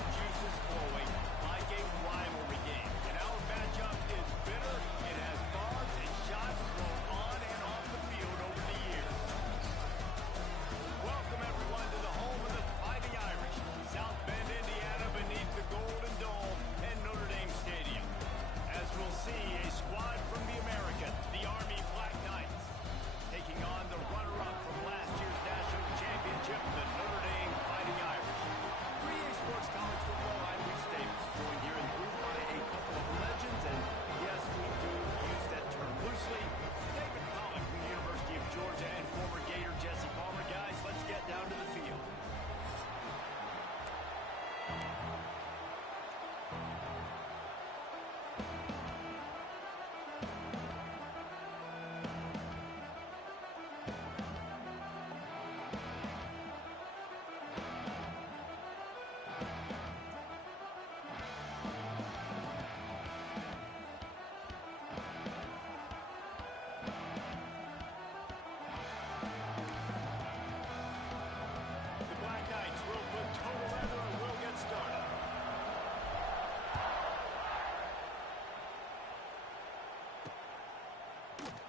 the juices flowing like a rivalry game. And our matchup is bitter. It has bombs and shots thrown on and off the field over the years. Welcome, everyone, to the home of the Fighting Irish, South Bend, Indiana, beneath the Golden Dome and Notre Dame Stadium. As we'll see, a squad from the American, the Army Black Knights, taking on the runner-up from last year's national championship, the Notre Dame Fighting Irish. 3A Sports College Football, I'm Rick Staples, joined here in the booth by a couple of legends, and yes, we do use that term loosely. David Pollock from the University of Georgia and former Gator Jesse Palmer. Guys, let's get down to the field.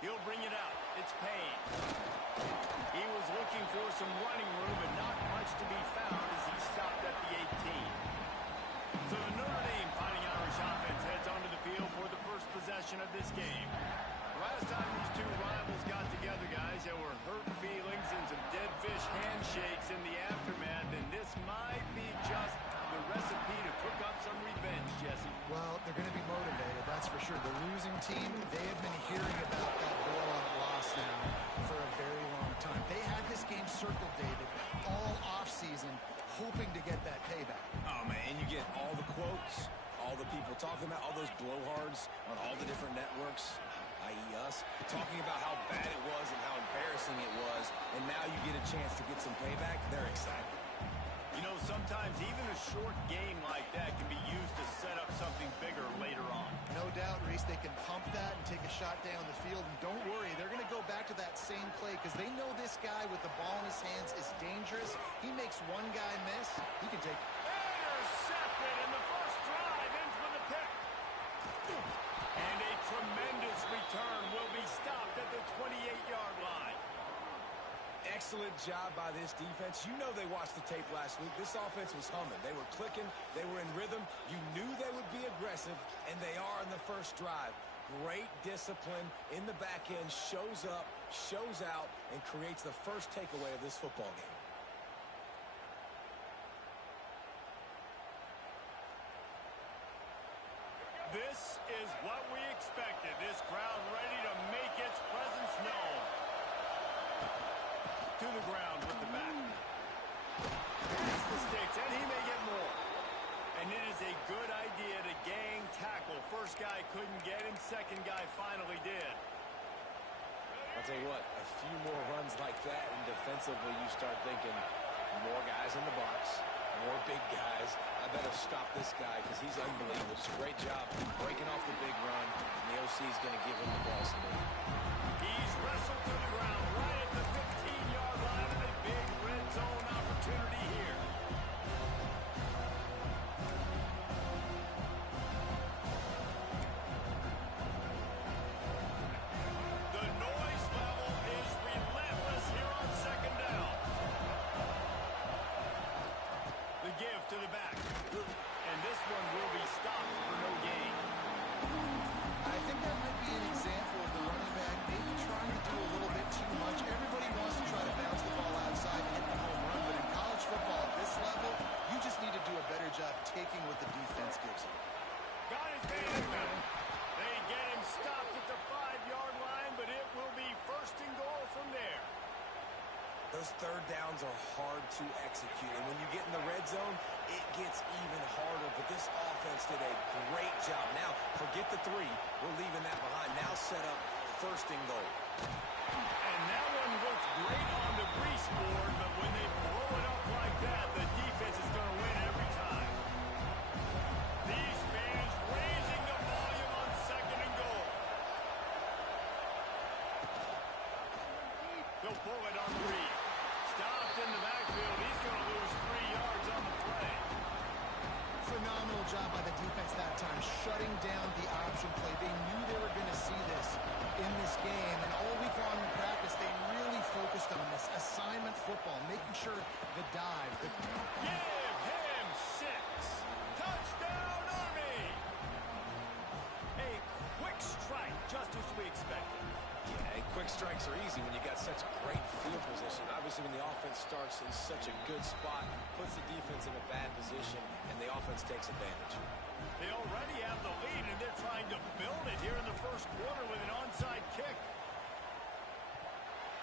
He'll bring it out. It's Payne. He was looking for some running room, but not much to be found as he stopped at the 18. So the Notre Dame Fighting Irish offense heads onto the field for the first possession of this game. Last time these two rivals got together, guys, there were hurt feelings and some dead fish handshakes in the aftermath, and this might be just the recipe to cook up some revenge, Jesse. Well, they're going to be motivated, that's for sure. The losing team, they have been hearing about that blowout loss now for a very long time. They had this game circled, David, all offseason, hoping to get that payback. Oh, man, and you get all the quotes, all the people talking about, all those blowhards on all the different networks, i.e. us, talking about how bad it was and how embarrassing it was, and now you get a chance to get some payback. They're excited. You know, sometimes even a short game like that can be used to set up something bigger later on. No doubt, Reese, they can pump that and take a shot down the field. And don't worry, they're going to go back to that same play because they know this guy with the ball in his hands is dangerous. He makes one guy miss, he can take it. Intercepted, and the first drive ends with a pick. And a tremendous return will be stopped at the 28-yard line. Excellent job by this defense. You know they watched the tape last week. This offense was humming. They were clicking. They were in rhythm. You knew they would be aggressive, and they are on the first drive. Great discipline in the back end. Shows up, shows out, and creates the first takeaway of this football game. This is what we expected. This crowd ready to make its presence known. To the ground with the back. That's the sticks, and he may get more. And it is a good idea to gang tackle. First guy couldn't get him, second guy finally did. I'll tell you what, a few more runs like that, and defensively you start thinking more guys in the box, more big guys. I better stop this guy because he's unbelievable. It's a great job breaking off the big run, and the OC is going to give him the ball some more. He's wrestled to the ground right at the 15-yard line, and a big red zone opportunity here. The noise level is relentless here on second down. The give to the back. And this one will be stopped for no gain. I think that might be an example of the running back maybe trying to do a little bit too much. Everybody wants to try to bounce the ball outside and hit the home run, but in college football at this level, you just need to do a better job taking what the defense gives you. Got his man in there. They get him stopped at the 5-yard line, but it will be first and goal from there. Those third downs are hard to execute, and when you get in the red zone, it gets even harder, but this offense did a great job. Now, forget the 3. We're leaving that behind. Now set up first and goal. And that one looked great on the grease board, but when they blow it up like that, the defense is going to win every time. These fans raising the volume on second and goal. They'll pull it on the read. Stopped in the backfield. He's going to lose 3 yards on the play. job by the defense that time, shutting down the option play. They knew they were going to see this in this game, and all week long in practice, they really focused on this assignment football, making sure the dive. Give him 6. Touchdown, Army! A quick strike, just as we expected. Yeah, quick strikes are easy when you got such great field position. Obviously, when the offense starts in such a good spot, puts the defense in a bad position, and the offense takes advantage. They already have the lead, and they're trying to build it here in the first quarter with an onside kick.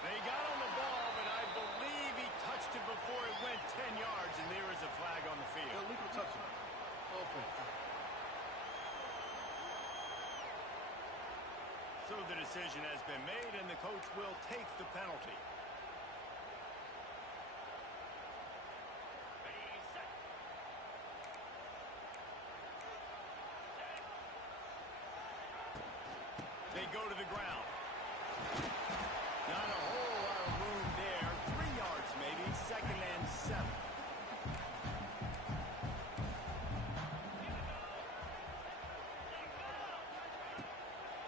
They got on the ball, but I believe he touched it before it went 10 yards, and there is a flag on the field. Illegal touchdown. Okay. So the decision has been made, and the coach will take the penalty. They go to the ground. Not a whole lot of room there. 3 yards maybe. 2nd and 7.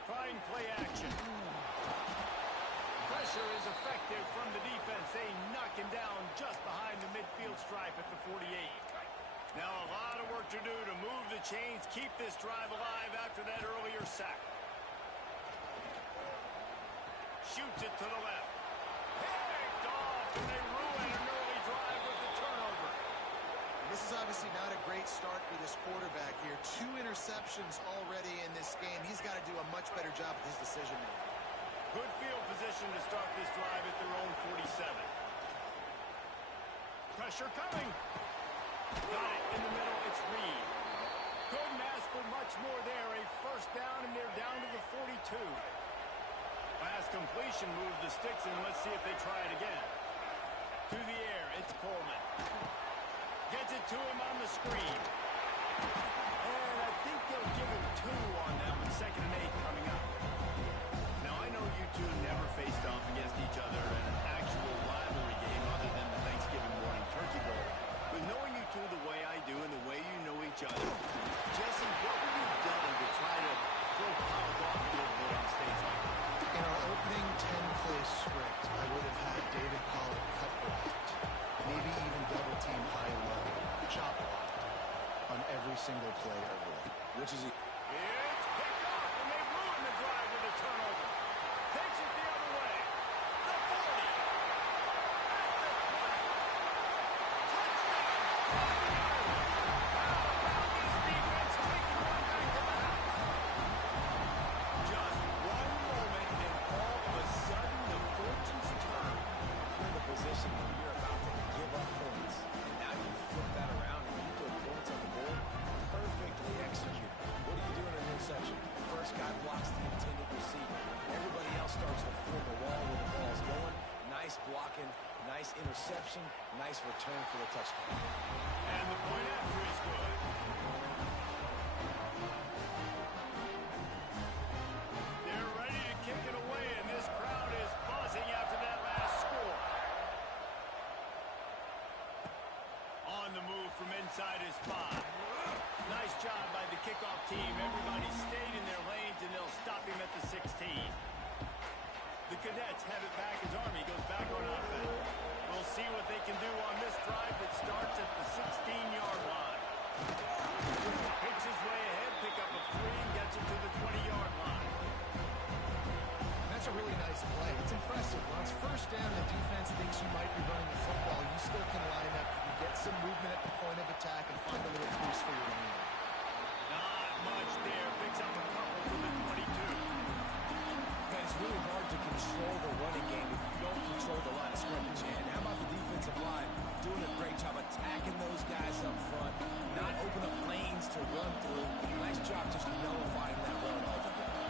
Trying play action. Pressure is effective from the defense. They knock him down just behind the midfield stripe at the 48. Now a lot of work to do to move the chains, keep this drive alive after that earlier sack. Shoots it to the left. Picked off, and they ruin an early drive with the turnover. This is obviously not a great start for this quarterback here. 2 interceptions already in this game. He's got to do a much better job with his decision-making. Good field position to start this drive at their own 47. Pressure coming. Got it in the middle. It's Reed. Couldn't ask for much more there. A first down, and they're down to the 42. Pass completion, move the sticks, and let's see if they try it again. To the air, it's Coleman. Gets it to him on the screen. And I think they'll give him 2 on that one. 2nd and 8 coming up. Now, I know you two never faced off against each other in an actual rivalry game other than the Thanksgiving morning turkey bowl. But knowing you two the way I do and the way you know each other, Jesse, what would you have done to try to throw Pollock off a little bit on stage like that? In our opening 10-play script, I would have had David Pollock cut blocked, maybe even double-team high-low, chop blocked on every single play early. Which is... It's picked off, and they ruin the drive with a turnover. Takes it the other way. The 40. At the 20. Touchdown. How about this defense taking one back to the house? Just one moment, and all of a sudden, the fortunes turn. You're in the position where you're about to give up points, and now you flip that around and you put points on the board. Perfectly executed. What do you do in an interception? The first guy blocks the intended receiver. Everybody else starts to form a wall where the ball's going. Nice blocking, nice interception, nice return for the touchdown. And the point after is good. They're ready to kick it away, and this crowd is buzzing after that last score. On the move from inside his 5. Nice job by the kickoff team. Everybody stayed in their lanes, and they'll stop him at the 16. The Cadets have it back as Army goes back on offense. We'll see what they can do on this drive that starts at the 16-yard line. Picks his way ahead, pick up a 3, and gets it to the 20-yard line. That's a really nice play. It's impressive. When it's first down, the defense thinks you might be running the football. You still can line up. You get some movement at the point of attack and find a little crease for your running back. Not much there. Picks up a couple to the 22. It's really hard to control the running game if you don't control the line of scrimmage. And how about the defensive line doing a great job attacking those guys up front, not open up lanes to run through. Nice job just nullifying that run altogether.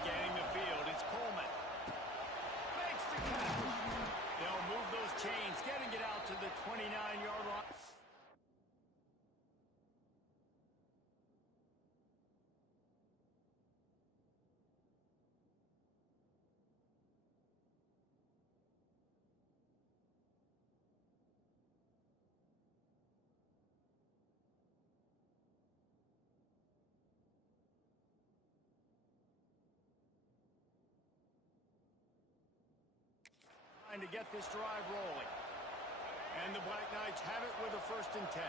Scanning the field, it's Coleman. Makes the catch. They'll move those chains, getting it out to the 29-yard line. Trying to get this drive rolling. And the Black Knights have it with a 1st and 10.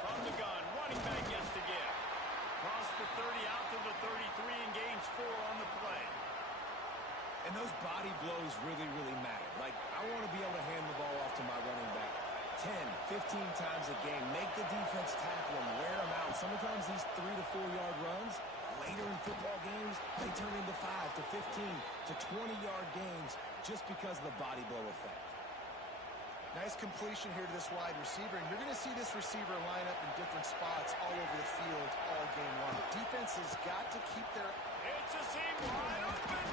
From the gun, running back gets to give. Cross the 30 out to the 33 and gains 4 on the play. And those body blows really, really matter. Like, I want to be able to hand the ball off to my running back 10, 15 times a game. Make the defense tackle him, wear him out. Sometimes these 3 to 4 yard runs, later in football games, they turn into 5 to 15 to 20-yard gains just because of the body blow effect. Nice completion here to this wide receiver, and you're going to see this receiver line up in different spots all over the field all game long. Defense has got to keep their... It's a seam wide open.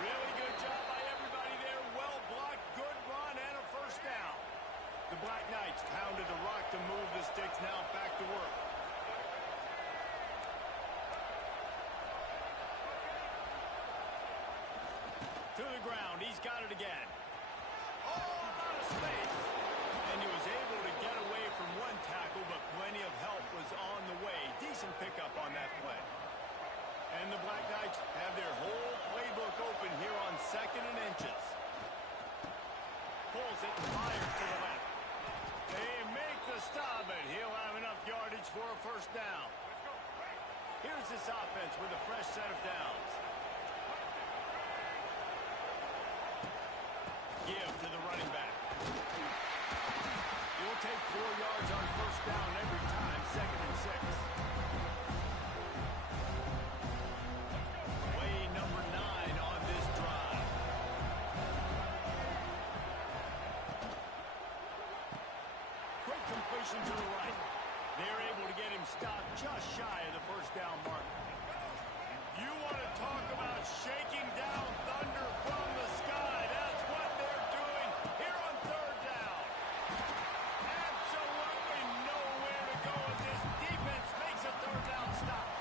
Really good job by everybody there. Well blocked, good run, and a 1st down. The Black Knights pounded the rock to move the sticks. Now back to work. To the ground. He's got it again. Oh, out of space. And he was able to get away from one tackle, but plenty of help was on the way. Decent pickup on that play. And the Black Knights have their whole playbook open here on 2nd and inches. Pulls it and fires to the left. They make the stop, but he'll have enough yardage for a 1st down. Here's this offense with a fresh set of downs. Give to the running back. He'll take 4 yards on 1st down every time, 2nd and 6. Play number 9 on this drive. Quick completion to the right. They're able to get him stopped just shy of the 1st down mark. You want to talk about shaking down thunder from the sky. That's what they're doing here on 3rd down. Absolutely nowhere to go as this defense makes a 3rd down stop.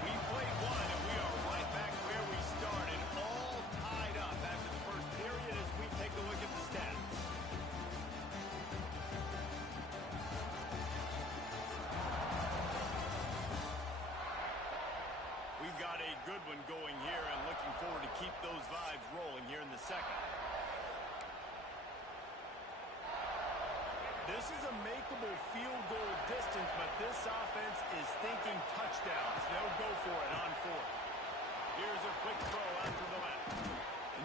We played one, and we are right back where we started, all tied up after the 1st period as we take a look at the stats. We've got a good one going here and looking forward to keep those vibes rolling here in the 2nd. This is a makeable field goal distance, but this offense is thinking touchdowns. They'll go for it on 4th. Here's a quick throw out to the left.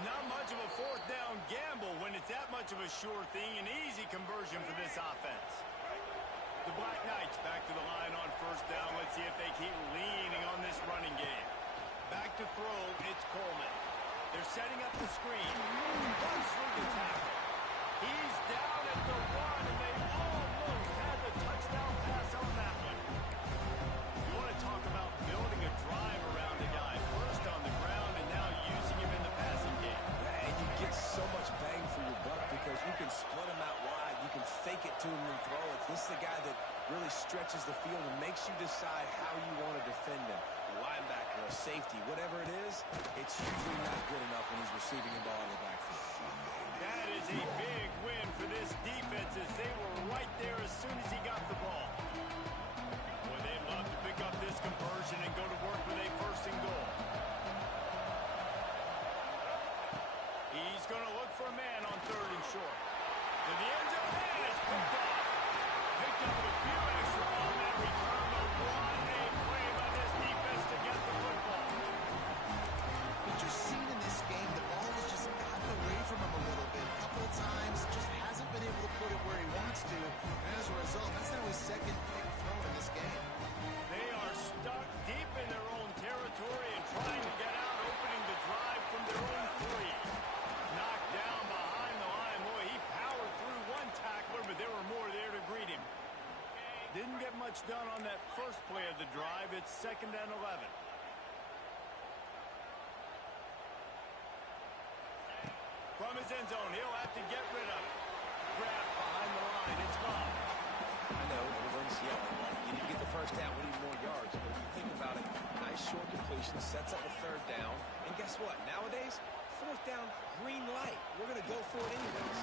Not much of a 4th down gamble when it's that much of a sure thing. An easy conversion for this offense. The Black Knights back to the line on 1st down. Let's see if they keep leaning on this running game. Back to throw, it's Coleman. They're setting up the screen. Runs through the tackle. He's down at the 1, and they almost had the touchdown pass on that one. You want to talk about building a drive around a guy. First on the ground, and now using him in the passing game. And you get so much bang for your buck because you can split him out wide. You can fake it to him and throw it. This is the guy that really stretches the field and makes you decide how you want to defend him. A linebacker, a safety, whatever it is, it's usually not good enough when he's receiving the ball in the backfield. That is a big win for this defense as they were right there as soon as he got the ball. Boy, they'd love to pick up this conversion and go to work with a 1st and goal. He's going to look for a man on 3rd and short. To the end zone, and it's picked off. Picked up a few extra on that return, but what a play by this defense to get the football. We've just seen in this game the ball has just gotten away from him a little bit. A couple of times, just hasn't been able to put it where he wants to. And as a result, that's now his 2nd pick thrown in this game. They are stuck deep in their own territory and trying to get out, opening the drive from their own 3. Knocked down behind the line. Boy, he powered through one tackler, but there were more there to greet him. Didn't get much done on that first play of the drive. It's 2nd and 11. From his end zone, he'll have to get rid of it. Grab behind the line. It's gone. I know, everyone's yelling. You didn't get the 1st down, we need more yards. But if you think about it, nice short completion, sets up a 3rd down. And guess what? Nowadays, 4th down, green light. We're going to go for it anyways.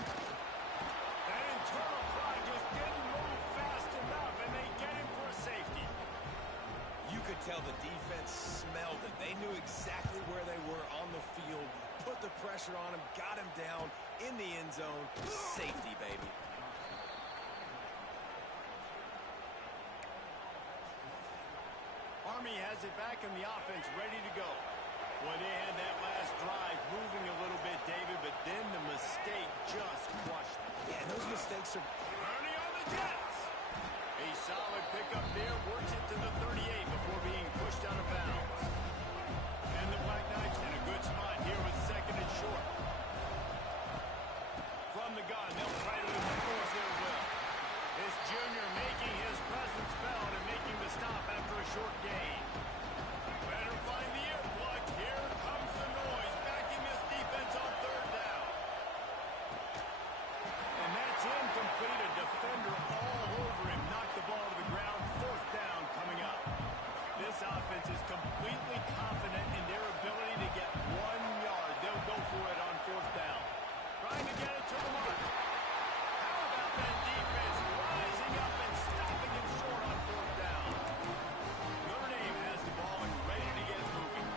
That internal cry just didn't move fast enough, and they get him for a safety. You could tell the defense smelled it. They knew exactly where they were on the field, put the pressure on him, got him down in the end zone. Safety, baby. Army has it back in the offense, ready to go. Well, they had that last drive moving a little bit, David, but then the mistake just crushed them. Yeah, those mistakes are... Ernie on the Jets. A solid pickup there, works it to the 38 before being pushed out of bounds. And the Black Knights in a good spot here with second and short. From the gun, they'll try to enforce their will. This junior making his presence felt and making the stop after a short gain. Better find the earplug. Here comes the noise, backing this defense on third down. And that's incomplete. A defender all over him. Knocked the ball to the ground. Fourth down coming up. This offense is completely confident in their ability to get 1 yard. They'll go for it on fourth down. Trying to get it to the mark. How about that defense rising up and stopping him short on fourth down? Notre Dame has the ball and ready to get moving.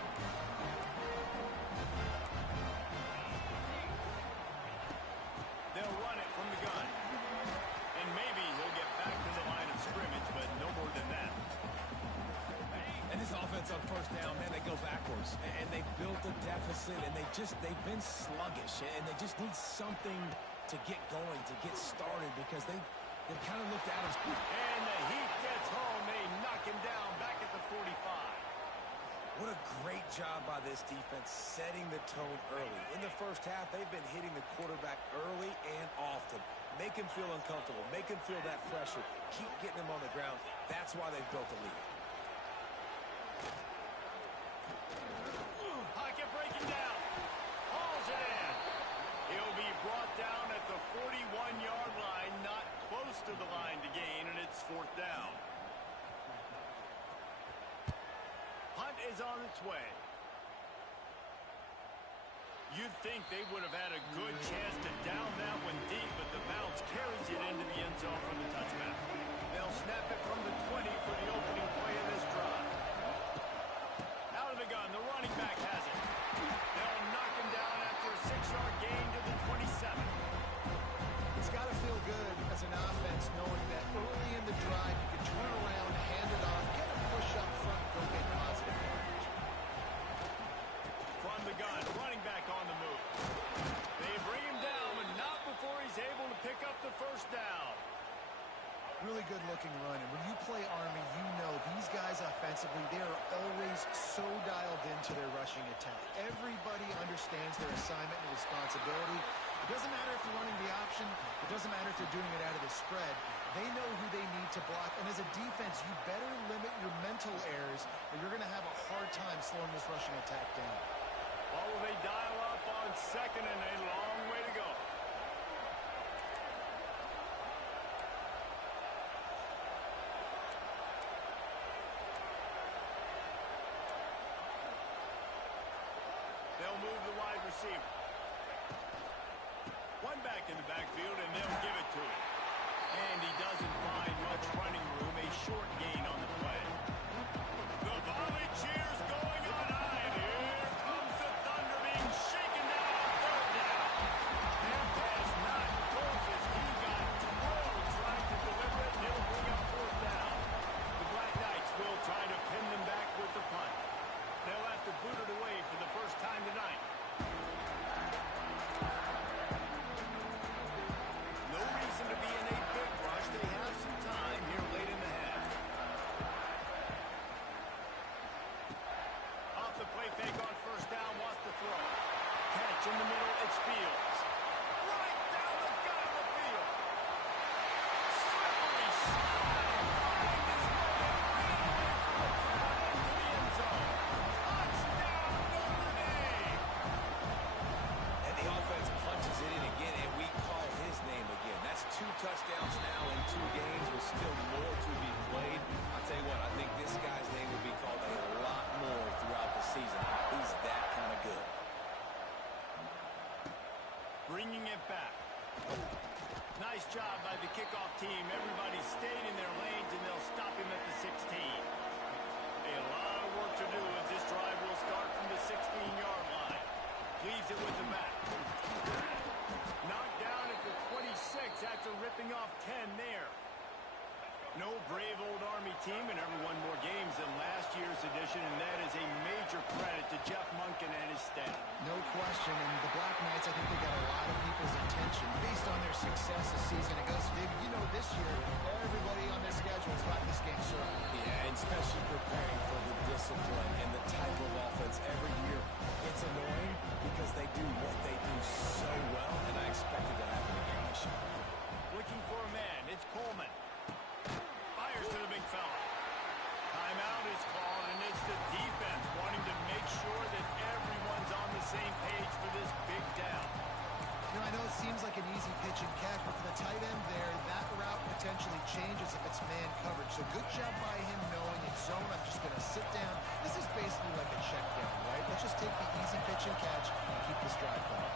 They'll run it from the gun. And maybe he'll get back to the line of scrimmage, but no more than that. And this offense on first down, man, they go backwards. And they built a deficit, and they've been sluggish. And they just need something to get going, to get started, because they've kind of looked at us. And the heat gets home. They knock him down back at the 45. What a great job by this defense setting the tone early. In the first half, they've been hitting the quarterback early and often. Make him feel uncomfortable. Make him feel that pressure. Keep getting him on the ground. That's why they've built a lead. Pocket breaking down. Hauls it in. He'll be brought down at the 41-yard line, not close to the line to gain, and it's fourth down. Hunt is on its way. You'd think they would have had a good chance to down that one deep, but the bounce carries it into the end zone from the touchback. They'll snap it from the 20 for the opening play of this drive. Out of the gun, the running back has it. They'll knock him down after a 6-yard gain to the 27. It's got to feel good as an offense knowing that early in the drive you can turn around, hand it off, get a push up front, go get positive yardage. From the gun, running back on the move. They bring him down, but not before he's able to pick up the first down. Really good looking run, and when you play Army, you know these guys offensively, they are always so dialed into their rushing attack. Everybody understands their assignment and responsibility. It doesn't matter if you're running the option. It doesn't matter if they're doing it out of the spread. They know who they need to block, and as a defense, you better limit your mental errors, or you're going to have a hard time slowing this rushing attack down. Well, will they dial up on second and a long way to go? They'll move the wide receiver. One back in the backfield, and they'll give it to him. And he doesn't find much running room. A short gain on the play. The volley cheers going on high. And here comes the Thunder being shaken down on third down. That pass not close as he got thrown trying to deliver it. They'll bring up fourth down. The Black Knights will try to pin them back with the punt. They'll have to boot it away for the first time tonight. No reason to be in a big rush. They have some time here late in the half. Off the play fake on first down, wants to throw. Catch in the middle, it's Fields. Right down the gut of the field. Slippery slide, finding his way away from the crowd into the end zone. Touchdown, Notre Dame! And the offense punches it in again, and we call his name again. That's 2 touchdowns now in 2 games with still more to be played. I'll tell you what, I think this guy's name will be called a lot more throughout the season. He's that kind of good. Bringing it back. Nice job by the kickoff team. Everybody stayed in their lanes, and they'll stop him at the 16. A lot of work to do as this drive will start from the 16-yard line. Leaves it with the back. Knocked down at the 26 after ripping off 10 there. No brave old Army team and ever won more games than last year's edition, and that is a major credit to Jeff Monken and his staff. No question, and the Black Knights, I think they got a lot of people's attention based on their success this season ago. So, David, you know this year, everybody on their schedule has got this game served. Yeah, and especially preparing for the discipline and the type of offense every year. It's annoying because they do what they do so well, and I expect it to happen again this year. Looking for a man, it's Coleman. Fires to the big fella. Timeout is called, and it's the defense wanting to make sure that everyone's on the same page for this big down. You know, I know it seems like an easy pitch and catch, but for the tight end there, that route potentially changes if it's man coverage. So good job by him knowing in zone, I'm just going to sit down. This is basically like a check down, right? Let's just take the easy pitch and catch and keep this drive going.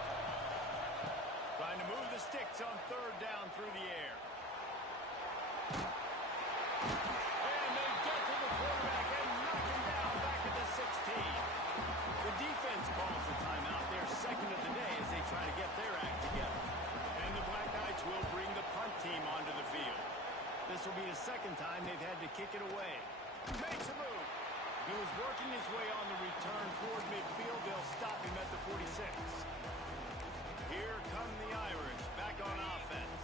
Trying to move the sticks on third down through the air. And they get to the quarterback and knock him down back at the 16. The defense calls the timeout, their second of the day, as they try to get their act together. And the Black Knights will bring the punt team onto the field. This will be the second time they've had to kick it away. Makes a move. He was working his way on the return toward midfield. They'll stop him at the 46. Here come the Irish back on offense.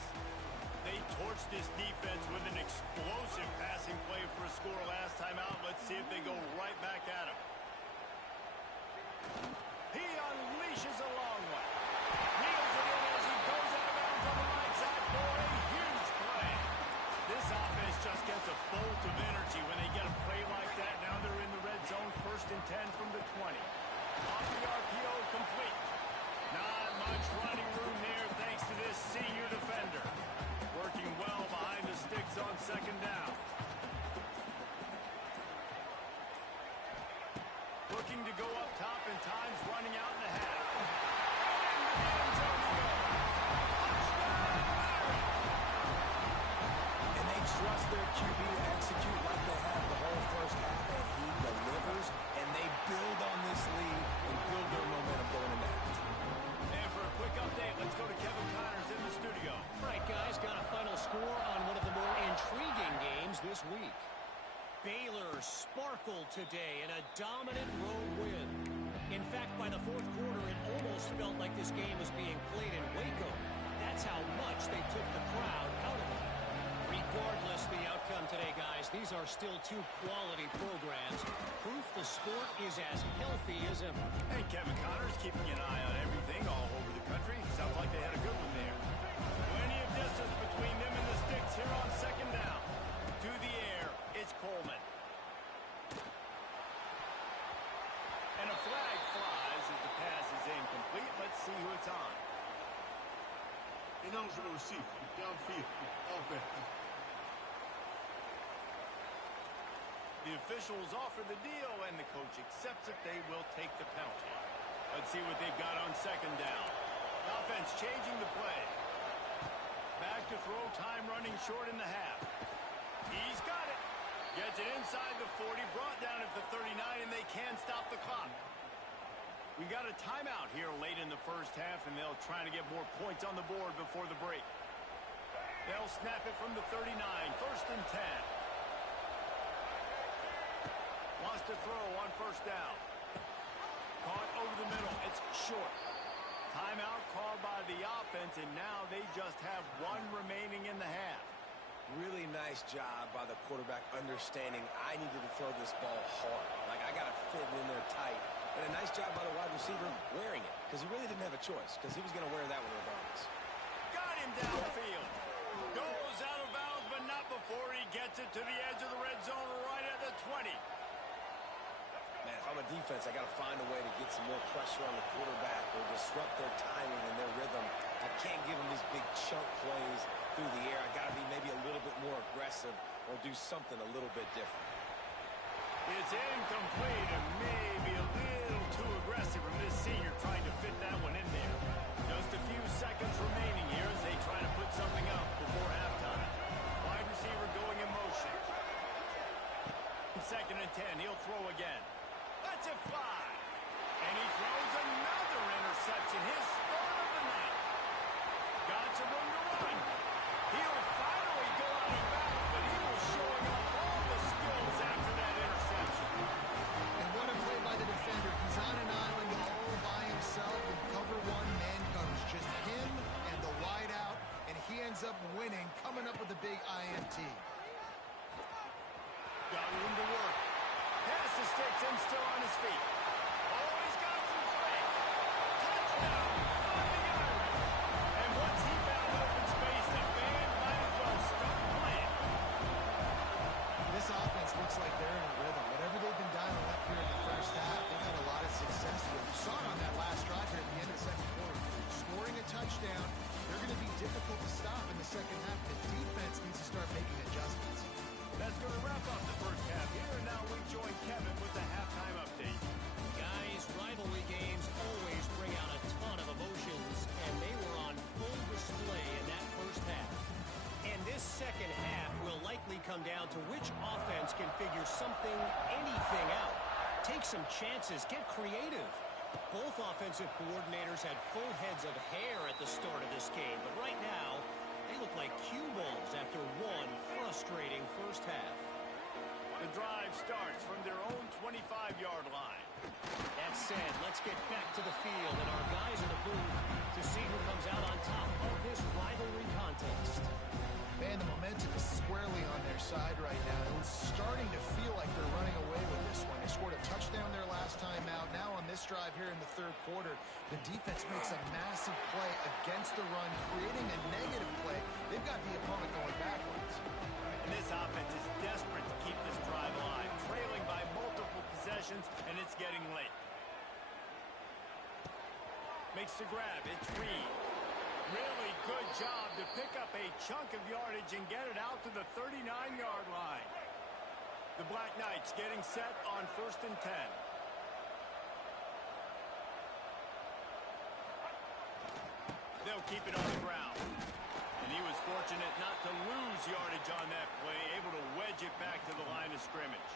They torched this defense with an explosive passing play for a score last time out. Let's see if they go right back at him. He unleashes a long one. Reels it in as he goes out of bounds on the right side for a huge play. This offense just gets a bolt of energy when they get a play like that. Now they're in the red zone, 1st and 10 from the 20. Off the RPO, complete. Not much running room there thanks to this senior defender. Working well behind the sticks on second down. Looking to go up top, and time's running out in the half. And the end zone he goes. Touchdown, Irish! And they trust their QB to execute like they have the whole first half, and he delivers, and they build on this lead and build their momentum going into half. And for a quick update, let's go to Kevin Connors in the studio. All right, guys, got a final score on one of the more intriguing games this week. Baylor sparkled today in a dominant road win. In fact, by the fourth quarter, it almost felt like this game was being played in Waco. That's how much they took the crowd out of it. Regardless the outcome today, guys, these are still two quality programs. Proof the sport is as healthy as ever. Hey, Kevin Connors keeping an eye on everything all over the country. Sounds like they had a good one there. Plenty of distance between them and the sticks here on second down. To the air, it's Coleman. And a flag flies as the pass is incomplete. Let's see who it's on. Ineligible receiver. Downfield. Offense. The officials offer the deal, and the coach accepts it. They will take the penalty. Let's see what they've got on second down. Offense changing the play. Back to throw, time running short in the half. He's got it. Gets it inside the 40, brought down at the 39, and they can stop the clock. We got a timeout here late in the first half, and they'll try to get more points on the board before the break. They'll snap it from the 39, 1st and 10. Wants to throw on first down. Caught over the middle. It's short. Timeout called by the offense, and now they just have one remaining in the half. Really nice job by the quarterback understanding I needed to throw this ball hard. Like, I got to fit in there tight. And a nice job by the wide receiver wearing it, because he really didn't have a choice, because he was going to wear that one regardless. Got him downfield. Goes out of bounds, but not before he gets it to the edge of the red zone right at the 20. Man, if I'm a defense, I got to find a way to get some more pressure on the quarterback or disrupt their timing and their rhythm. I can't give them these big chunk plays through the air. I got to be maybe a little bit more aggressive or do something a little bit different. It's incomplete and maybe a little too aggressive from this senior trying to fit that one in there. Just a few seconds remaining here as they try to put something 10. He'll throw again. Lets it fly. And he throws another interception. His third of the night. Got some room to run. He'll finally go out of bounds, but he was showing off all the skills after that interception. And what a play by the defender. He's on an island all by himself in cover one, man coverage. Just him and the wide out, and he ends up winning, coming up with a big INT. Got room to work. Passes sticks him still on his feet. Oh, he's got some space. Touchdown, Fighting Irish. And once he found open space, the band might as well start playing. This offense looks like they're in a rhythm. Whatever they've been dialing up here in the first half, they've had a lot of success with. You saw it on that last drive here at the end of the second quarter. Scoring a touchdown, they're going to be difficult to stop in the second half. The defense needs to start making adjustments. That's going to wrap up the first half here, and now we join Kevin with the halftime update. Guys, rivalry games always bring out a ton of emotions, and they were on full display in that first half. And this second half will likely come down to which offense can figure something, anything out. Take some chances, get creative. Both offensive coordinators had full heads of hair at the start of this game, but right now, they look like cue balls after one frustrating first half. The drive starts from their own 25-yard line. That said, let's get back to the field and our guys in the booth to see who comes out on top of this rivalry contest. Man, the momentum is squarely on their side right now. It's starting to feel like they're running away with this one. They scored a touchdown their last time out. Now on this drive here in the third quarter, the defense makes a massive play against the run, creating a negative play. They've got the opponent going backwards. And this offense is desperate to keep this drive alive, trailing by multiple possessions, and it's getting late. Makes the grab. It's Reed. Really good job to pick up a chunk of yardage and get it out to the 39-yard line. The Black Knights getting set on 1st and 10. They'll keep it on the ground. And he was fortunate not to lose yardage on that play, able to wedge it back to the line of scrimmage.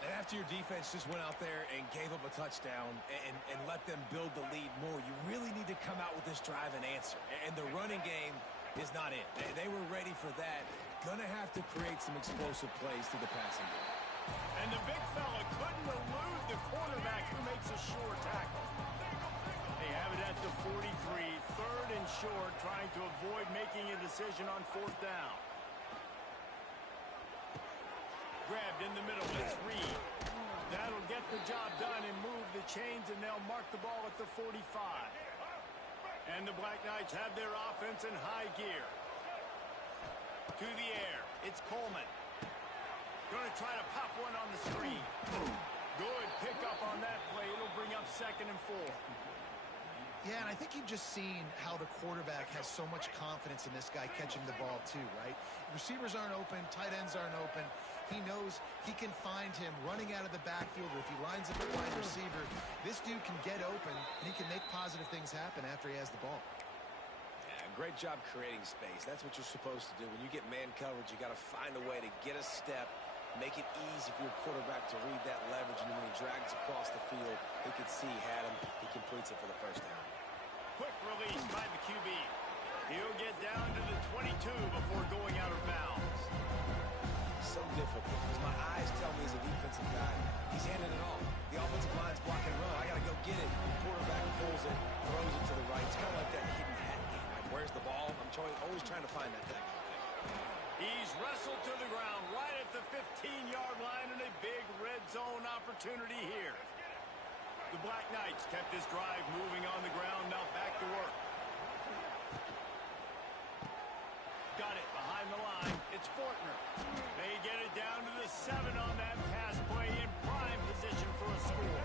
And after your defense just went out there and gave up a touchdown and let them build the lead more, you really need to come out with this drive and answer. And the running game is not it. They were ready for that. Gonna have to create some explosive plays to the passing game. And the big fella couldn't elude the quarterback who makes a sure tackle. They have it at the 43, 3rd and short, trying to avoid making a decision on 4th down. Grabbed in the middle, it's Reed. That'll get the job done and move the chains, and they'll mark the ball at the 45. And the Black Knights have their offense in high gear. To the air, it's Coleman. Going to try to pop one on the screen. Good pickup on that play. It'll bring up 2nd and 4. Yeah, and I think you've just seen how the quarterback has so much confidence in this guy catching the ball too, right? Receivers aren't open, tight ends aren't open. He knows he can find him running out of the backfield, or if he lines up a wide receiver, this dude can get open, and he can make positive things happen after he has the ball. Yeah, great job creating space. That's what you're supposed to do. When you get man coverage, you got to find a way to get a step, make it easy for your quarterback to read that leverage, and then when he drags across the field, he can see he had him. He completes it for the first down. Quick release by the QB. He'll get down to the 22 before going out of bounds. So difficult because my eyes tell me as a defensive guy, he's handing it off. The offensive line's blocking run. I got to go get it. The quarterback pulls it, throws it to the right. It's kind of like that hidden hat game. Like, where's the ball? I'm always trying to find that thing. He's wrestled to the ground right at the 15-yard line, and a big red zone opportunity here. The Black Knights kept this drive moving on the ground. Now back to work. Got it behind the line. It's Fortner. They get it down to the 7 on that pass play, in prime position for a score.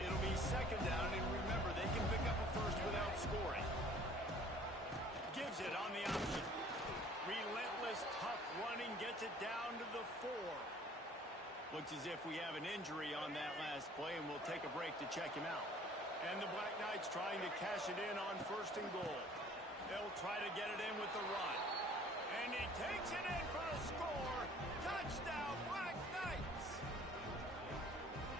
It'll be 2nd down, and remember, they can pick up a first without scoring. Gives it on the option. Relentless, tough running, gets it down to the 4. Looks as if we have an injury on that last play, and we'll take a break to check him out. And the Black Knights trying to cash it in on 1st and goal. They'll try to get it in with the run. And he takes it in for a score. Touchdown, Black Knights!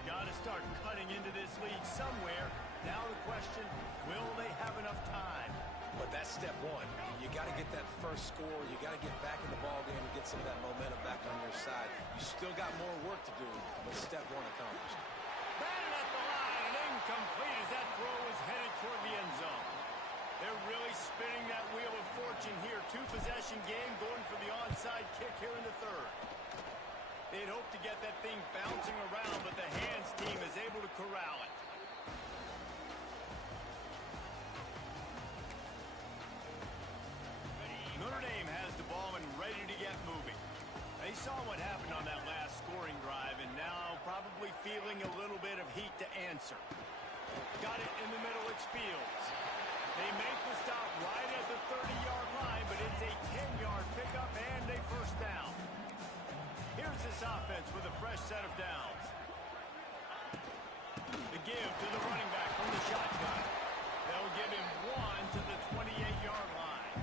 got to start cutting into this lead somewhere. Now the question, will they have enough time? But that's step one. You got to get that first score. You got to get back in the ball game and get some of that momentum back on your side. You still got more work to do, but step one accomplished. Batted at the line and incomplete as that throw was headed toward the end zone. They're really spinning that wheel of fortune here. Two-possession game going for the onside kick here in the third. They'd hope to get that thing bouncing around, but the hands team is able to corral it. Notre Dame has the ball and ready to get moving. They saw what happened on that last scoring drive and now probably feeling a little bit of heat to answer. Got it in the middle, it's Fields. They make the stop right at the 30-yard line, but it's a 10-yard pickup and a first down. Here's this offense with a fresh set of downs. The give to the running back from the shotgun. They'll give him one to the 28-yard line.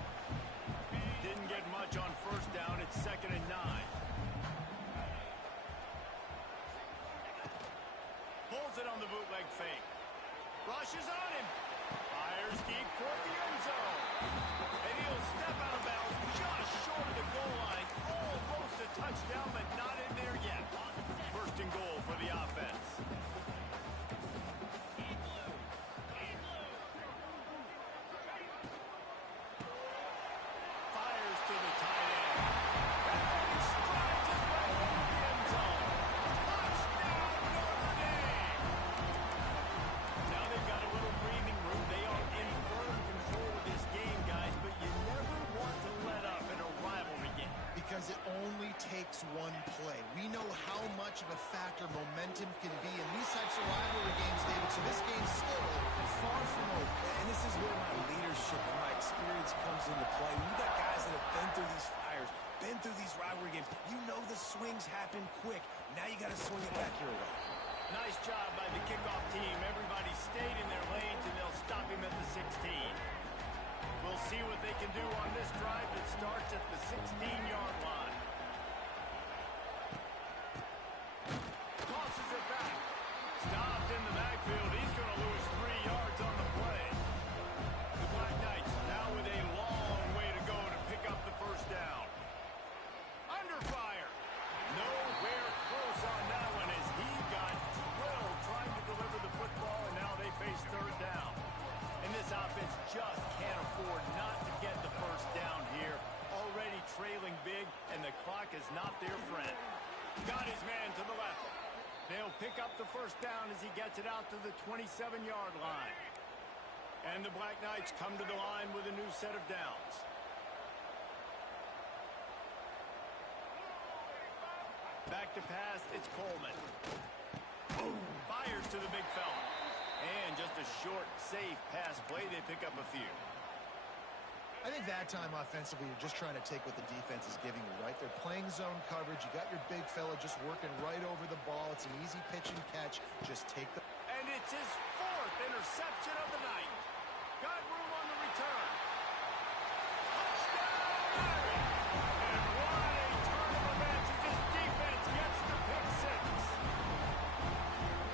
Didn't get much on first down. It's 2nd and 9. Pulls it on the bootleg fake. Rushes on him. Fires deep toward the end zone. And he'll step out of bounds just short of the goal line. Almost a touchdown, but not in there yet. First and goal for the offense. Fires to the tight end. And he strides his way into the end zone. Touchdown, Notre Dame! Now they've got a little breathing room. They are in firm control of this game, guys, but you never want to let up in a rivalry game. Because it only takes one play. We know how much of a factor momentum can be in these types of rivalry games, David, so this game's still far from over. And this is where my leadership and my experience comes into play. When you got guys that have been through these fires, been through these rivalry games, you know the swings happen quick. Now you got to swing it back your way. Nice job by the kickoff team. Everybody stayed in their lanes, and they'll stop him at the 16. We'll see what they can do on this drive that starts at the 16-yard line. Tosses it back. Stopped in the backfield. He's going to lose 3 yards on the play. The Black Knights now with a long way to go to pick up the first down. Under fire. Nowhere close on that one as he got drilled trying to deliver the football, and now they face third down. And this offense just can't afford not to get the first down here. Already trailing big, and the clock is not their friend. Got his man to the left. They'll pick up the first down as he gets it out to the 27-yard line. And the Black Knights come to the line with a new set of downs. Back to pass, it's Coleman. Boom! Fires to the big fella. And just a short, safe pass play. They pick up a few. I think that time offensively, you're just trying to take what the defense is giving you, right? They're playing zone coverage. You got your big fella just working right over the ball. It's an easy pitch and catch. Just take the... And it's his 4th interception of the night. Got room on the return. Touchdown, Irish! And what a turn of events as this defense gets the pick 6.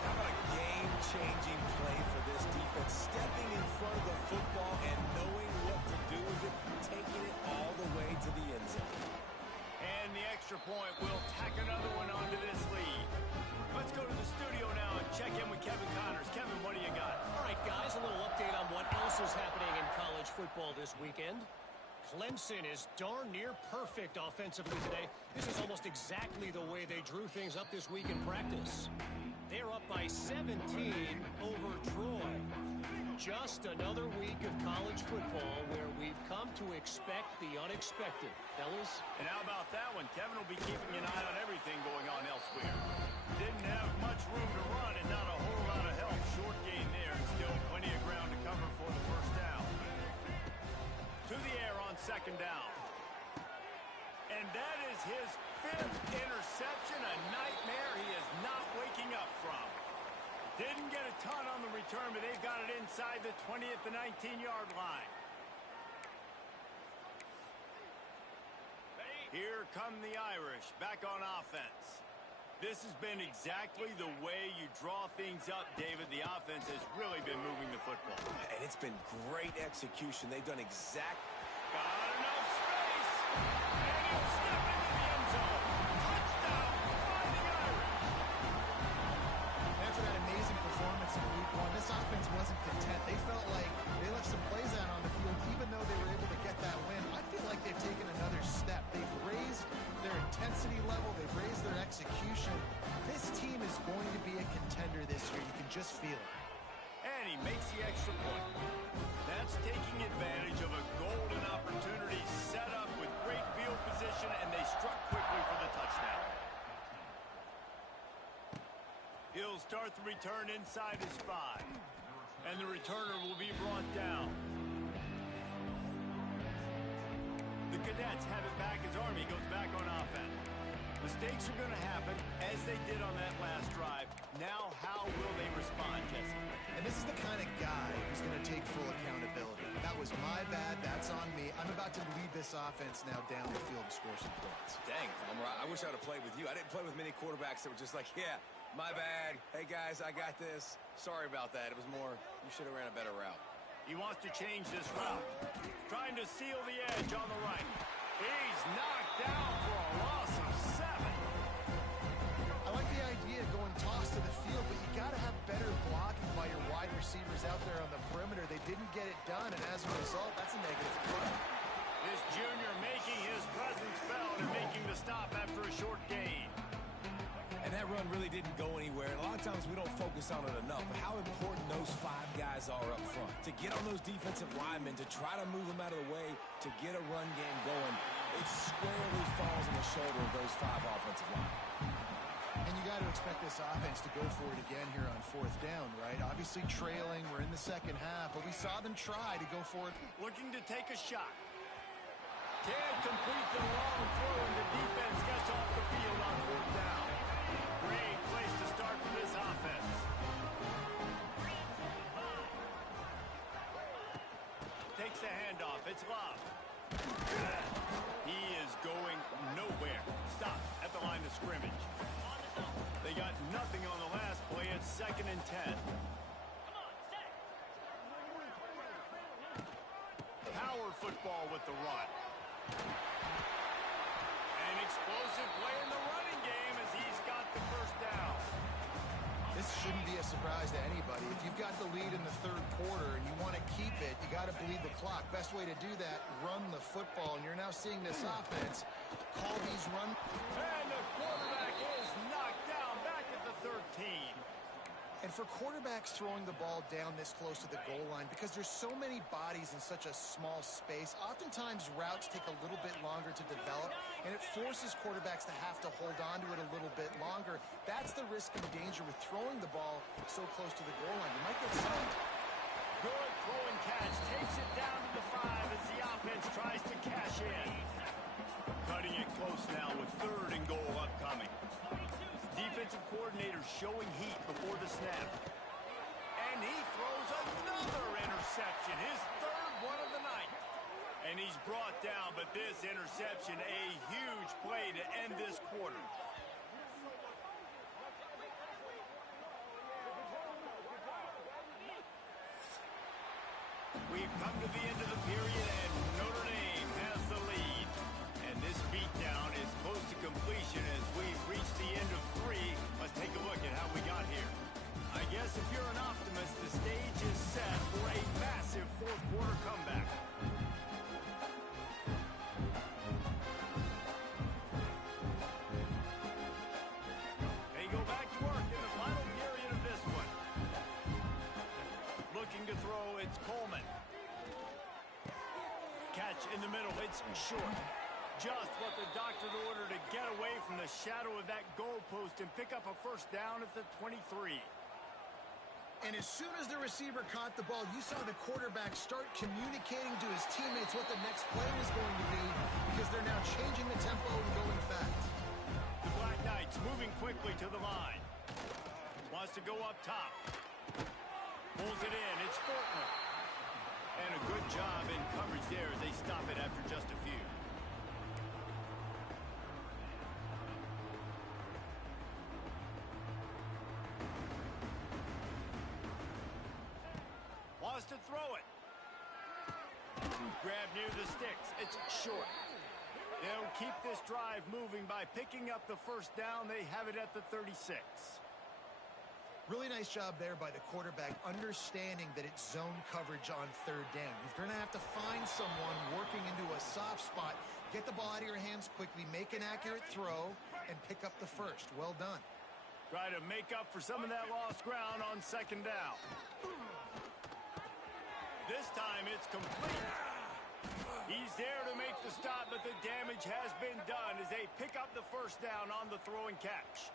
How about a game-changing play for this defense? Stepping in front of the football and knowing what to do with it, taking it all the way to the end zone. And the extra point will tack another one onto this lead. Let's go to the studio now and check in with Kevin Connors. Kevin, what do you got? All right, guys, a little update on what else is happening in college football this weekend. Clemson is darn near perfect offensively today. This is almost exactly the way they drew things up this week in practice. They're up by 17 over Troy. Just another week of college football where we've come to expect the unexpected. Fellas? And how about that one? Kevin will be keeping an eye on everything going on elsewhere. Didn't have much room to run and not a whole lot of help. Short gain there and still plenty of ground to cover for the first down. To the air on 2nd down. And that is his 5th interception, a nightmare he is not waking up from. Didn't get a ton on the return, but they've got it inside the 20 at the 19-yard line. Here come the Irish back on offense. This has been exactly the way you draw things up, David. The offense has really been moving the football. And it's been great execution. They've done exactly. Got enough space. And he'll step into the end zone. Touchdown, Fighting Irish. After that amazing performance in week one, this offense wasn't content. They felt like they left some plays out on the field, even though they were able to get that win. I feel like they've taken another step. They've raised their intensity level. They've raised their execution. This team is going to be a contender this year. You can just feel it. And he makes the extra point. That's taking advantage of a golden opportunity set up with great field position, and they struck quickly for the touchdown. He'll start the return inside his 5. And the returner will be brought down. The Cadets have it back as Army goes back on offense. Mistakes are going to happen, as they did on that last drive. Now, how will they respond, Jesse? And this is the kind of guy who's going to take full accountability. That was my bad. That's on me. I'm about to lead this offense now down the field and score some points. Dang, Palmer, I wish I would have played with you. I didn't play with many quarterbacks that were just like, yeah, my bad. Hey, guys, I got this. Sorry about that. It was more, you should have ran a better route. He wants to change this route. Trying to seal the edge on the right. He's knocked down for a loss of 7. I like the idea of going toss to the field, but you got to have better blocking by your wide receivers out there on the perimeter. They didn't get it done, and as a result, that's a negative play. This junior making his presence felt and making the stop after a short gain. And that run really didn't go anywhere. And a lot of times we don't focus on it enough. But how important those 5 guys are up front. To get on those defensive linemen, to try to move them out of the way, to get a run game going, it squarely falls on the shoulder of those 5 offensive linemen. And you got to expect this offense to go for it again here on 4th down, right? Obviously trailing. We're in the second half, but we saw them try to go for it. Looking to take a shot. Can't complete the long throw, and the defense gets off the field on 4th down. Great place to start for this offense. Takes the handoff. It's Love. He is going nowhere. Stop at the line of scrimmage. They got nothing on the last play. It's 2nd and 10. Power football with the run. An explosive play in the running game as he's got the 1st down. This shouldn't be a surprise to anybody. If you've got the lead in the 3rd quarter and you want to keep it, you got to bleed the clock. Best way to do that, run the football. And you're now seeing this offense call these run. And the quarterback is knocked down back at the 13. And for quarterbacks throwing the ball down this close to the goal line, because there's so many bodies in such a small space, oftentimes routes take a little bit longer to develop, and it forces quarterbacks to have to hold on to it a little bit longer. That's the risk and danger with throwing the ball so close to the goal line. You might get sacked. Good throwing catch. Takes it down to the 5 as the offense tries to cash in. Cutting it close now with 3rd and goal upcoming. Defensive coordinator showing heat before the snap. And he throws another interception. His 3rd one of the night. And he's brought down, but this interception, a huge play to end this quarter. We've come to the end of the period, and Notre Dame has the lead. And this beatdown is close to completion as we've reached the end of 3. Let's take a look at how we got here. I guess if you're an optimist, the stage is set for a massive 4th quarter comeback. They go back to work in the final period of this one. Looking to throw, it's Coleman. Catch in the middle, it's short. Just what the doctor ordered to get away from the shadow of that goalpost and pick up a 1st down at the 23. And as soon as the receiver caught the ball, you saw the quarterback start communicating to his teammates what the next play was going to be, because they're now changing the tempo and going fast. The Black Knights moving quickly to the line. Wants to go up top. Pulls it in. It's Fortner. And a good job in coverage there as they stop it after just a few. to throw it. Grab near the sticks. It's short. They'll keep this drive moving by picking up the first down. They have it at the 36. Really nice job there by the quarterback, understanding that it's zone coverage on third down. You're going to have to find someone working into a soft spot, get the ball out of your hands quickly, make an accurate throw, and pick up the first. Well done. Try to make up for some of that lost ground on second down. This time it's complete. He's there to make the stop, but the damage has been done as they pick up the first down on the throw and catch.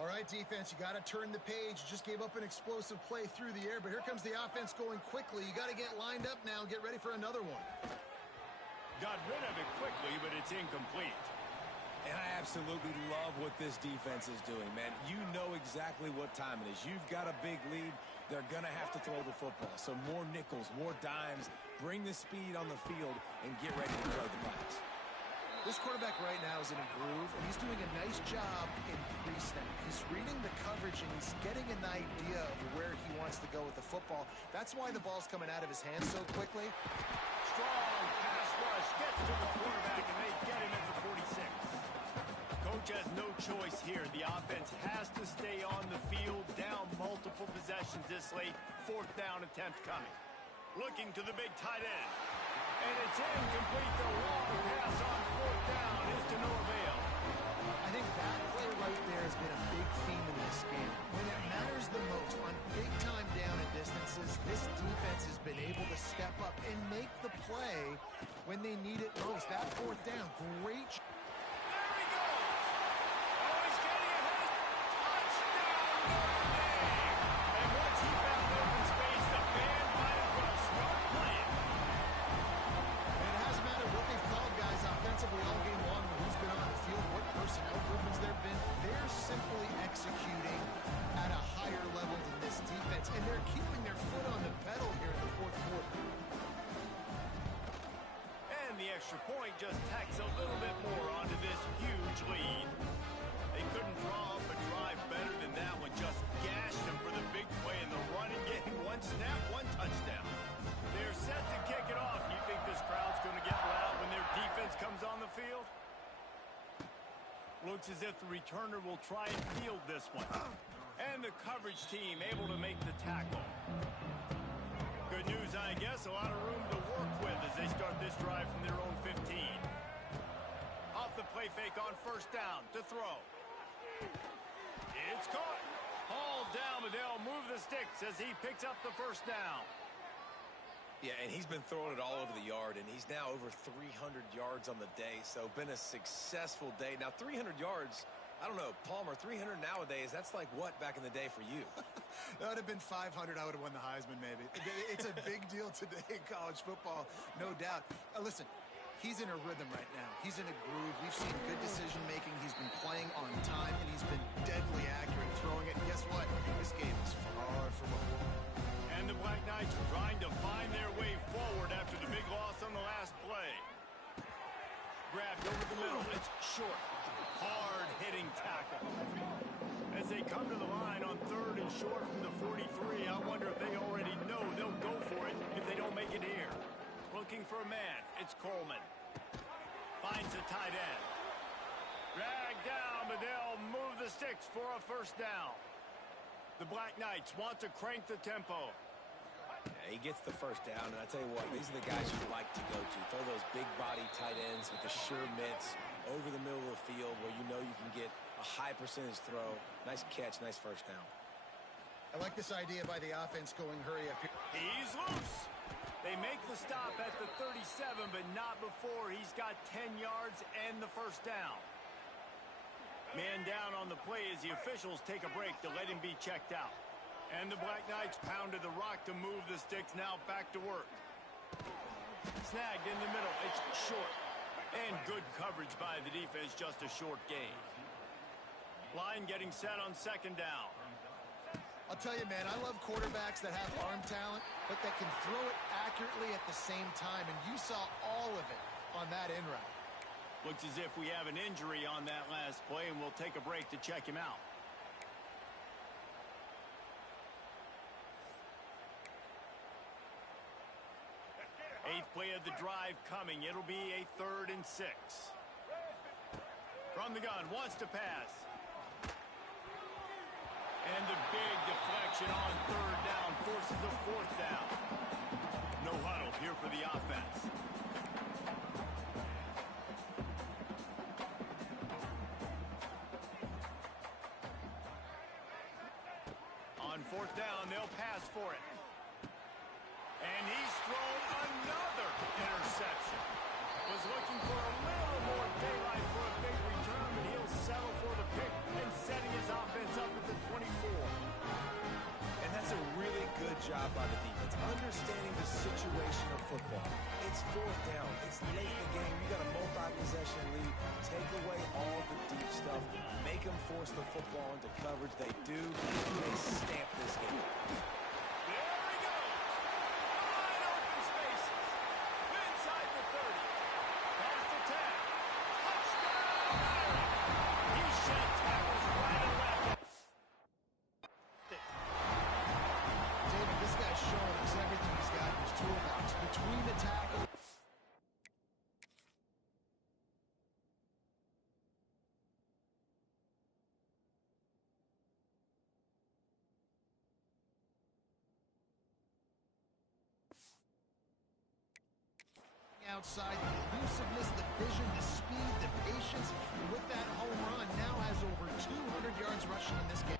All right, defense, you got to turn the page. You just gave up an explosive play through the air, but here comes the offense going quickly. You got to get lined up now and get ready for another one. Got rid of it quickly, but it's incomplete. And I absolutely love what this defense is doing, man. You know exactly what time it is. You've got a big lead. They're going to have to throw the football. So more nickels, more dimes. Bring the speed on the field and get ready to play the pass. This quarterback right now is in a groove, and he's doing a nice job in pre-snap. He's reading the coverage, and he's getting an idea of where he wants to go with the football. That's why the ball's coming out of his hands so quickly. Strong pass rush gets to the quarterback, and they get him at the 46. Coach has no choice here. The offense has to stay on the field, down multiple possessions this late. Fourth down attempt coming. Looking to the big tight end. And it's incomplete. The long pass on fourth down is to no avail. I think that play right there has been a big theme in this game. When it matters the most, on big-time down and distances, this defense has been able to step up and make the play when they need it most. That fourth down, great. There he goes. Oh, he's getting ahead. Touchdown, Notre Dame. And once he found open space, the band might as well start playing. It hasn't mattered what they've called, guys, offensively all game long, who's been on the field, what personnel movements there have been. They're simply executing at a higher level than this defense, and they're keeping their foot on the pedal here in the fourth quarter. And the extra point just tacks a little bit more onto this huge lead. They couldn't draw up a drive better than that one. Just gashed them for the big play in the run and getting one snap, one touchdown. They're set to kick it off. You think this crowd's going to get loud when their defense comes on the field? Looks as if the returner will try and field this one. And the coverage team able to make the tackle. Good news, I guess. A lot of room to work with as they start this drive from their own 15. Off the play fake on first down to throw. It's caught. Hauled down, but they'll move the sticks as he picks up the first down. Yeah, and he's been throwing it all over the yard, and he's now over 300 yards on the day, so been a successful day. Now, 300 yards, I don't know, Palmer, 300 nowadays, that's like what back in the day for you? That would have been 500. I would have won the Heisman, maybe. It's a big deal today in college football, no doubt. Listen, he's in a rhythm right now. He's in a groove. We've seen good decision-making. He's been playing on time, and he's been deadly accurate throwing it. And guess what? This game is far from over. And the Black Knights trying to find their way forward after the big loss on the last play. Grabbed over the middle. It's short. Hard-hitting tackle. As they come to the line on third and short from the 43, I wonder if they already know they'll go for it if they don't make it here. Looking for a man. It's Coleman. Finds the tight end. Dragged down, but they'll move the sticks for a first down. The Black Knights want to crank the tempo. Yeah, he gets the first down, and I tell you what, these are the guys you like to go to. Throw those big body tight ends with the sure mitts over the middle of the field where you know you can get a high percentage throw. Nice catch, nice first down. I like this idea by the offense going hurry up here. He's loose. They make the stop at the 37, but not before he's got 10 yards and the first down. Man down on the play as the officials take a break to let him be checked out. And the Black Knights pounded the rock to move the sticks, now back to work. Snagged in the middle, it's short. And good coverage by the defense, just a short gain. Line getting set on second down. I'll tell you, man, I love quarterbacks that have arm talent, but that can throw it accurately at the same time. And you saw all of it on that in route. Looks as if we have an injury on that last play, and we'll take a break to check him out. brief play of the drive coming. It'll be a 3rd and 6. From the gun, wants to pass. And the big deflection on 3rd down forces a 4th down. No huddle here for the offense. On 4th down, they'll pass for it. And he's thrown another interception. Was looking for a little more daylight for a big return, but he'll settle for the pick and setting his offense up at the 24. And that's a really good job by the defense, understanding the situation of football. It's 4th down. It's late in the game. You got a multi-possession lead. Take away all the deep stuff. Make them force the football into coverage. They do. They stamp this game. Outside, the elusiveness, the vision, the speed, the patience, and with that home run, now has over 200 yards rushing in this game.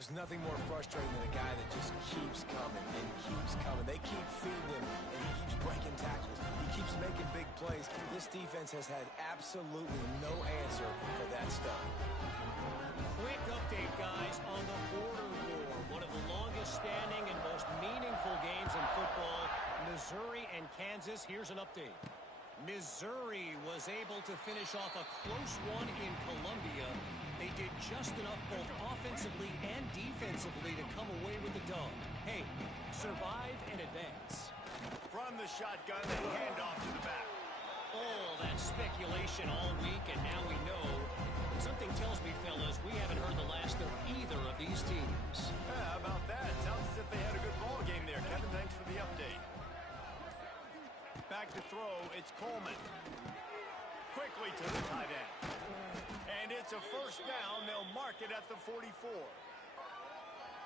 There's nothing more frustrating than a guy that just keeps coming and keeps coming. They keep feeding him, and he keeps breaking tackles. He keeps making big plays. This defense has had absolutely no answer for that stuff. Quick update, guys, on the border war. One of the longest standing and most meaningful games in football. Missouri and Kansas. Here's an update. Missouri was able to finish off a close one in Columbia. They did just enough both offensively and defensively to come away with the dub. Hey, survive and advance. From the shotgun, they hand off to the back. All that speculation all week, and now we know. Something tells me, fellas, we haven't heard the last of either of these teams. Yeah, how about that? Sounds as if they had a good ball game there. Kevin, thanks for the update. Back to throw, it's Coleman. Quickly to the tight end. And it's a 1st down. They'll mark it at the 44.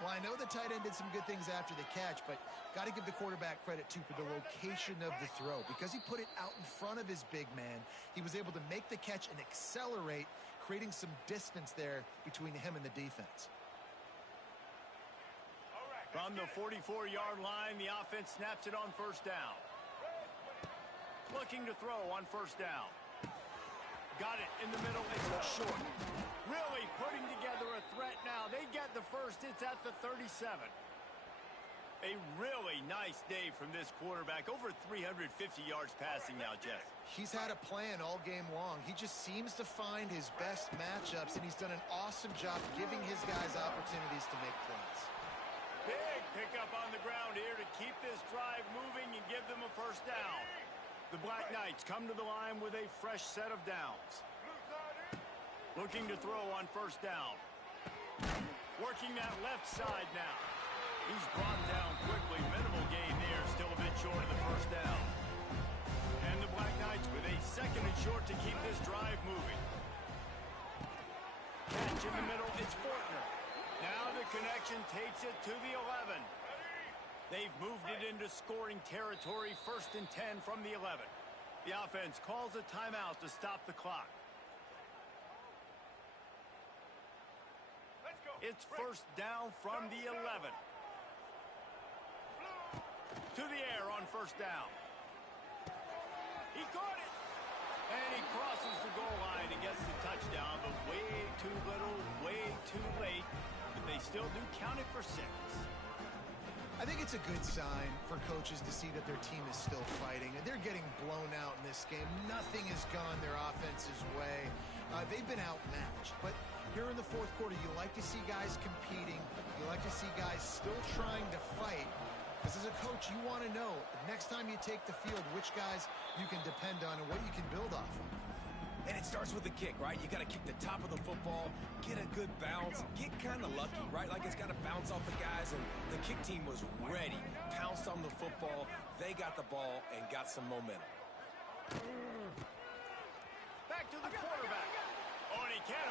Well, I know the tight end did some good things after the catch, but got to give the quarterback credit, too, for the location of the throw. Because he put it out in front of his big man, he was able to make the catch and accelerate, creating some distance there between him and the defense. From the 44-yard line, the offense snaps it on 1st down. Looking to throw on 1st down. Got it in the middle. It's short. Really putting together a threat now. They get the 1st. It's at the 37. A really nice day from this quarterback. Over 350 yards passing now, Jeff. He's had a plan all game long. He just seems to find his best matchups, and he's done an awesome job giving his guys opportunities to make plays. Big pickup on the ground here to keep this drive moving and give them a 1st down. The Black Knights come to the line with a fresh set of downs. Looking to throw on 1st down. Working that left side now. He's brought down quickly. Minimal gain there. Still a bit short of the 1st down. And the Black Knights with a 2nd and short to keep this drive moving. Catch in the middle. It's Fortner. Now the connection takes it to the 11. They've moved it into scoring territory. 1st and 10 from the 11. The offense calls a timeout to stop the clock. It's 1st down from the 11. To the air on 1st down. He caught it. And he crosses the goal line and gets the touchdown, but way too little, way too late. But they still do count it for 6. I think it's a good sign for coaches to see that their team is still fighting. They're getting blown out in this game. Nothing has gone their offense's way. They've been outmatched. But here in the fourth quarter, you like to see guys competing. You like to see guys still trying to fight. Because as a coach, you want to know the next time you take the field, which guys you can depend on and what you can build off of. And it starts with the kick, right? You got to kick the top of the football, get a good bounce, get kind of lucky, right? Like it's got to bounce off the guys, and the kick team was ready. Pounced on the football, they got the ball, and got some momentum. Back to the quarterback. Oh, and he can't